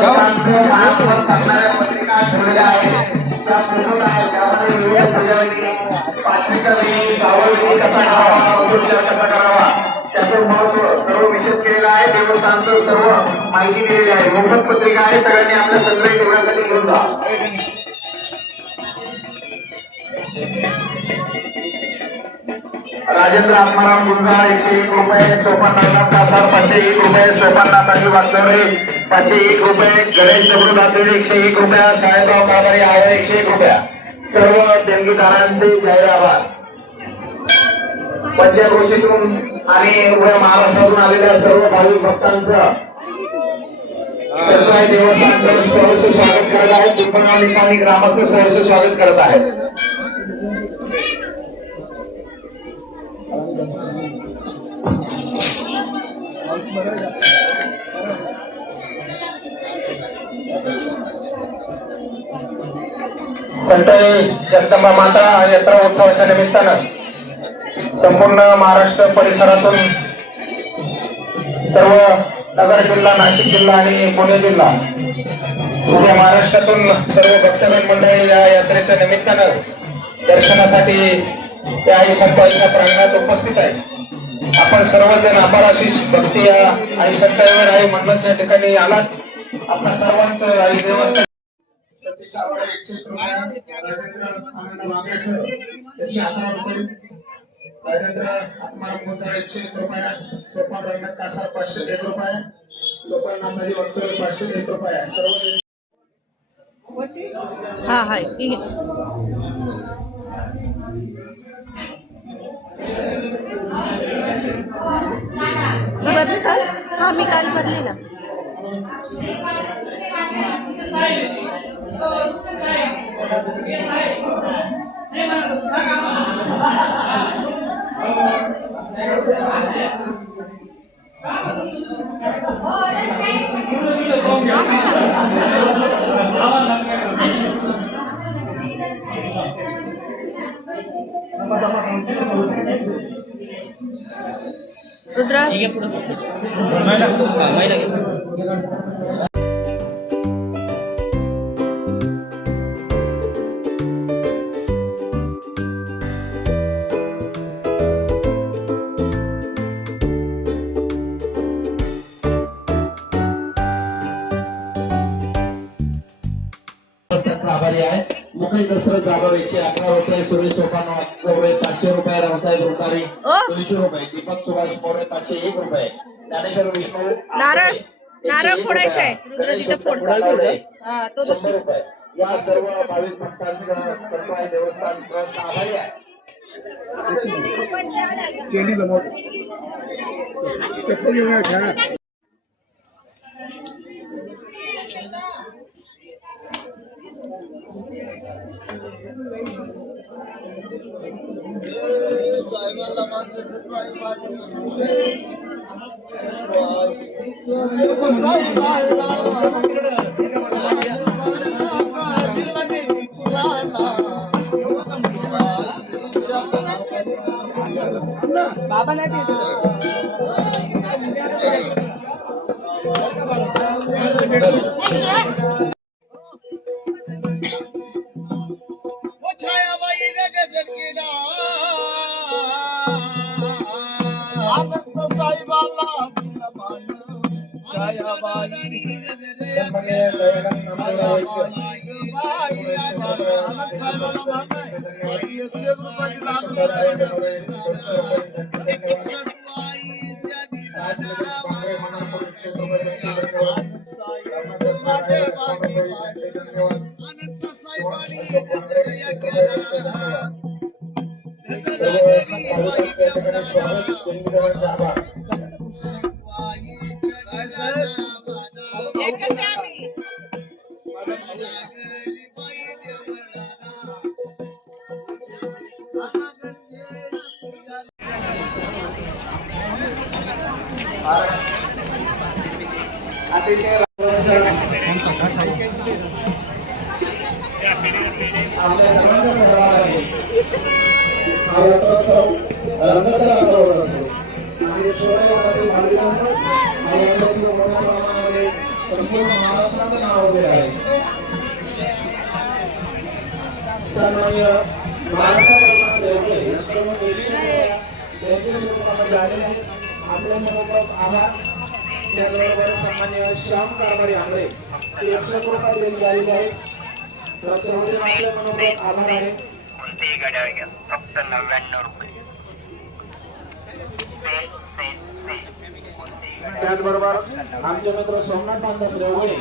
देवस्थानचे महात्मा सांगणाऱ्या पत्रिका ठेवलेल्या आहेत. त्या पुस्तक आहेत त्यामध्ये विविध प्रजाती पाचवीचा वेळी गावळी कसा करावा, उपचार कसा करावा त्याचं महत्व सर्व विषद केलेलं आहे. देवस्थानचं सर्व माहिती दिलेली आहे. मोफत पत्रिका आहे. सगळ्यांनी आपल्या संग्रह ठेवण्यासाठी घेऊन जा. राजेंद्र आत्माराम गुंजाळ 101 रुपये, सोपाननाथ कासार 501 रुपये, सोपाननाथ अनिल वागचौरे 501 रुपये, गणेश दगडू दातेर 101 रुपया, साहेबराव कारभारी आवर 101 रुपया. सर्व देणगीदारांचे जाहीर आभार. पंचक्रोशीतून आणि उभ्या महाराष्ट्रातून आलेल्या सर्व भाविक भक्तांचं सतराई देवस्थान सहर्ष स्वागत करत आहेत. पिंपळगाव निशाणी ग्रामस्थ सहर्ष स्वागत करत आहेत. संताई जगदंबा माता यात्रा उत्सवाच्या निमित्तानं संपूर्ण महाराष्ट्र परिसरातून सर्व नगर जिल्हा, नाशिक जिल्हा आणि पुणे जिल्हा उभ्या महाराष्ट्रातून सर्व भक्तगण मंडळी या यात्रेच्या निमित्तानं दर्शनासाठी या आई संताईच्या प्रांगणात उपस्थित आहे. आपण सर्वजण अपाराशीष भक्ती या आई संताईवर आई मंडळाच्या ठिकाणी आलात. आपल्या सर्वांचं आई देवस्थान राजेंद्र आत्माराम गुंजाळ 101 रुपया, सोपान रंगनाथ कासार 501 रुपये, सोपाननाथ अनिल वागचौरे 501 रुपया. सर्व हा हाय भरले काल. हा मी काल भरले ना. रुद्रा आभारी आहे. मुखई दसरथ जाधव 111 रुपये, सुरेश सोपान वागचौरे 500 रुपये, रावसाहेब रोटारी 200 रुपये, दीपक सुभाष मोरे 501 रुपये, ज्ञानेश्वर विष्णू नारळ नारळ फोडायचा आहे. रुद्र तिथे फोड. हा तो 100 रुपये. या सर्व भाविक भक्तांचं सतराई देवस्थान ट्रस्ट आभारी आहे. बाबा नाही अतिशय आपल्या सर्वांचा सहभाग आहे. हा यात्रोत्सव रंगतदार असा असतो आणि सोहळ्यातील भाविकांना या यात्रेची मोठ्या प्रमाणामध्ये संपूर्ण महाराष्ट्राचं नाव वगैरे आहे. सन्माननीय बाळासाहेब देवळे यांच्याकडून 100 रुपया त्यांच्या स्वरूपामध्ये आलेले आहेत. आपल्या मनोभाव आभार. त्याचबरोबर सन्माननीय श्याम कारभारी आंबळे ते 100 रुपये देऊन आलेले आहेत. तर सर्वजण आपल्या मनोभाव आभार आहे. कोणतेही घड्याळ घ्या, फक्त 99 रुपये. त्याचबरोबर आमचे मित्र सोमनाथ बांधस देवळे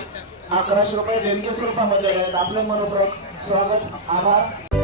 1100 रुपये देणगी स्वरूपामध्ये आहेत. आपले मनोभाव स्वागत आभार.